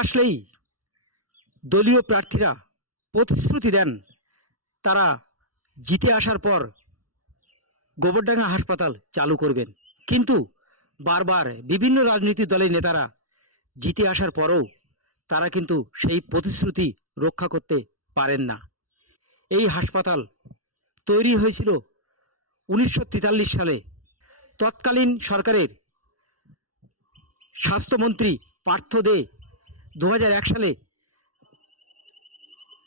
আসলেই দলীয় প্রার্থীরা প্রতিশ্রুতি দেন তারা জিতে আসার পর গোবরডাঙ্গা হাসপাতাল চালু করবেন, কিন্তু বারবার বিভিন্ন রাজনৈতিক দলের নেতারা জিতে আসার পরও তারা কিন্তু সেই প্রতিশ্রুতি রক্ষা করতে পারেন না। এই হাসপাতাল তৈরি হয়েছিল 1943 সালে। তৎকালীন সরকারের স্বাস্থ্যমন্ত্রী পার্থ দে 2001 সালে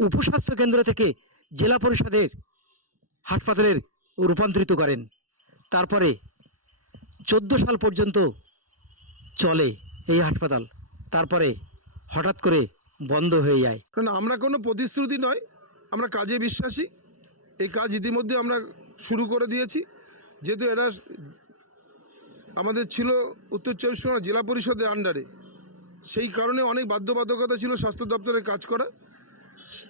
উপস্বাস্থ্য কেন্দ্র থেকে জেলা পরিষদের হাসপাতালের রূপান্তরিত করেন। তারপরে 14 সাল পর্যন্ত চলে এই হাসপাতাল, তারপরে হঠাৎ করে বন্ধ হয়ে যায়। কারণ আমরা কোনো প্রতিশ্রুতি নয়, আমরা কাজে বিশ্বাসী। এই কাজ ইতিমধ্যে আমরা শুরু করে দিয়েছি। যেহেতু এটা আমাদের ছিল উত্তর 24 পরগনা জেলা পরিষদের আন্ডারে, সেই কারণে অনেক বাধ্যবাধকতা ছিল স্বাস্থ্য দপ্তরে কাজ করা।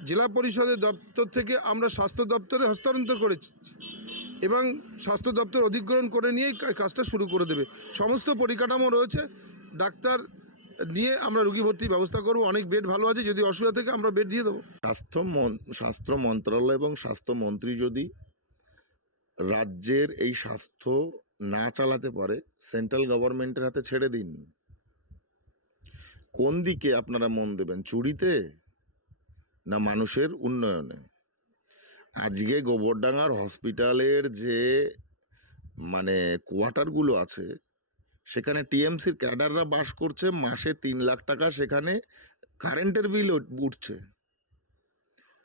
জেলা পরিষদের দপ্তর থেকে আমরা স্বাস্থ্য দপ্তরে হস্তান্তর করেছি এবং স্বাস্থ্য দপ্তর অধিগ্রহণ করে নিয়েই কাজটা শুরু করে দেবে। সমস্ত পরিকাঠামো রয়েছে, ডাক্তার নিয়ে আমরা রোগী ভর্তির ব্যবস্থা করব। অনেক বেড ভালো আছে, যদি অসুবিধা থেকে আমরা বেড দিয়ে দেবো। স্বাস্থ্য মন্ত্রণালয় এবং স্বাস্থ্যমন্ত্রী যদি রাজ্যের এই স্বাস্থ্য না চালাতে পারে, সেন্ট্রাল গভর্নমেন্টের হাতে ছেড়ে দিন। কোন দিকে আপনারা মন দেবেন, চুরিতে না মানুষের উন্নয়নে? আজকে গোবরডাঙ্গার হসপিটালের যে কোয়ার্টারগুলো আছে, সেখানে টিএমসির ক্যাডাররা বাস করছে, মাসে 3 লাখ টাকা সেখানে কারেন্টের বিল উঠছে।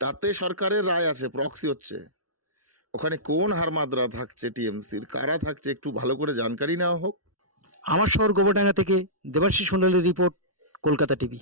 তাতে সরকারের রায় আছে, প্রক্সি হচ্ছে। ওখানে কোন হারমাদরা থাকছে টিএমসির, কারা থাকছে, একটু ভালো করে জানকারি নেওয়া হোক। আমার শহর গোবরডাঙ্গা থেকে দেবাশিস মণ্ডলের রিপোর্ট, কলকাতা টিভি।